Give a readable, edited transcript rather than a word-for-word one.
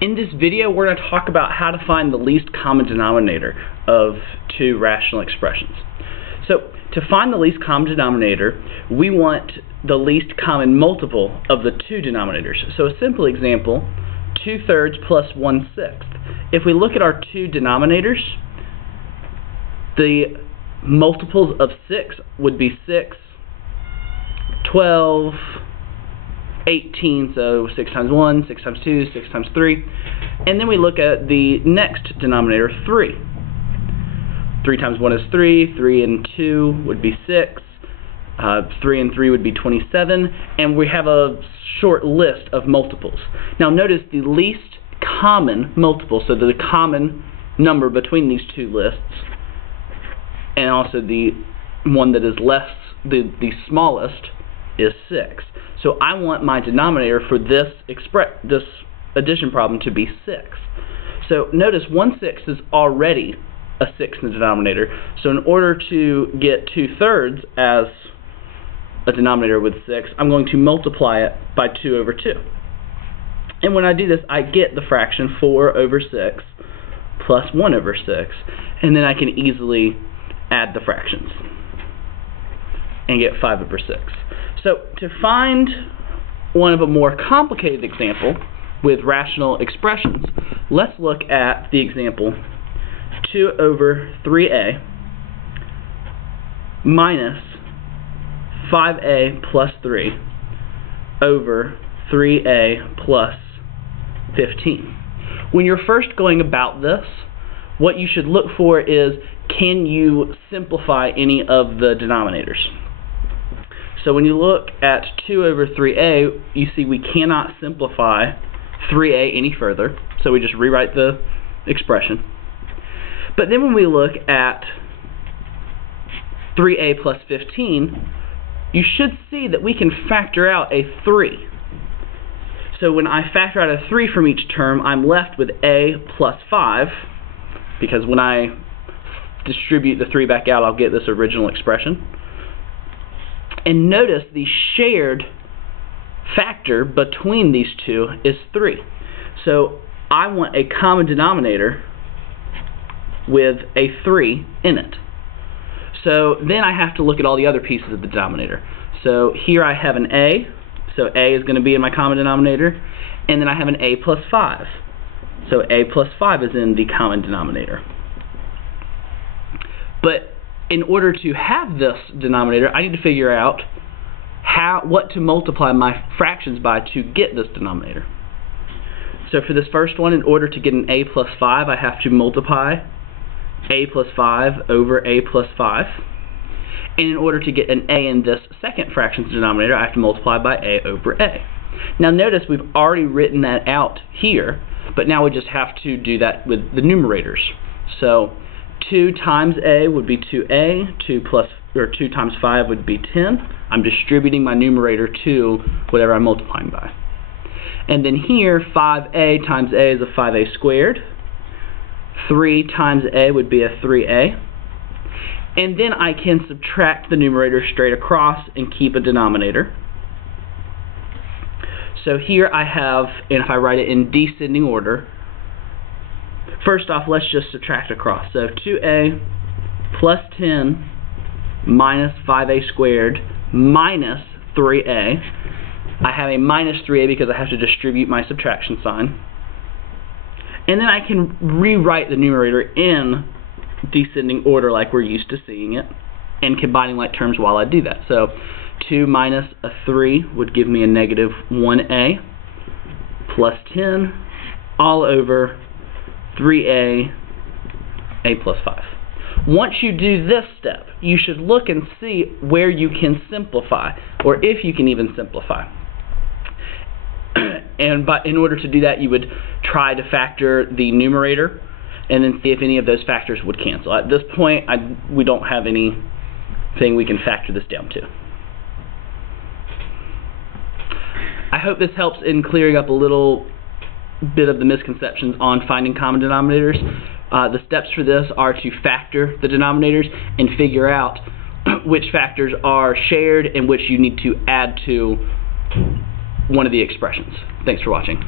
In this video, we're going to talk about how to find the least common denominator of two rational expressions. So, to find the least common denominator, we want the least common multiple of the two denominators. So, a simple example, 2/3 plus 1/6. If we look at our two denominators, the multiples of 6 would be 6, 12, 18, so 6 times 1, 6 times 2, 6 times 3. And then we look at the next denominator, 3. 3 times 1 is 3, 3 and 2 would be 6, 3 and 3 would be 27, and we have a short list of multiples. Now notice the least common multiple, so the common number between these two lists, and also the one that is less, the smallest, is 6. So I want my denominator for this addition problem to be 6. So notice 1/6 is already a 6 in the denominator. So in order to get 2/3 as a denominator with 6, I'm going to multiply it by 2 over 2. And when I do this, I get the fraction 4 over 6 plus 1 over 6. And then I can easily add the fractions and get 5 over 6. So to find one of a more complicated example with rational expressions, let's look at the example 2 over 3a minus 5a plus 3 over 3a plus 15. When you're first going about this, what you should look for is, can you simplify any of the denominators? So when you look at 2 over 3a, you see we cannot simplify 3a any further, so we just rewrite the expression. But then when we look at 3a plus 15, you should see that we can factor out a 3. So when I factor out a 3 from each term, I'm left with a plus 5, because when I distribute the 3 back out, I'll get this original expression. And notice the shared factor between these two is 3. So I want a common denominator with a 3 in it. So then I have to look at all the other pieces of the denominator. So here I have an a, so a is going to be in my common denominator, and then I have an a plus 5. So a plus 5 is in the common denominator. But in order to have this denominator, I need to figure out what to multiply my fractions by to get this denominator. So for this first one, in order to get an a plus 5, I have to multiply a plus 5 over a plus 5. And in order to get an a in this second fractions denominator, I have to multiply by a over a. Now notice we've already written that out here, but now we just have to do that with the numerators. So 2 times a would be 2a, 2 times 5 would be 10. I'm distributing my numerator to whatever I'm multiplying by. And then here, 5a times a is a 5a squared. 3 times a would be a 3a. And then I can subtract the numerator straight across and keep a denominator. So here I have, and if I write it in descending order, first off, let's just subtract across. So 2a plus 10 minus 5a squared minus 3a. I have a minus 3a because I have to distribute my subtraction sign. And then I can rewrite the numerator in descending order like we're used to seeing it, and combining like terms while I do that. So 2 minus a 3 would give me a negative 1a plus 10 all over 3a, a plus 5. Once you do this step, you should look and see where you can simplify, or if you can even simplify. And in order to do that, you would try to factor the numerator, and then see if any of those factors would cancel. At this point, we don't have anything we can factor this down to. I hope this helps in clearing up a little bit of the misconceptions on finding common denominators. The steps for this are to factor the denominators and figure out which factors are shared and which you need to add to one of the expressions. Thanks for watching.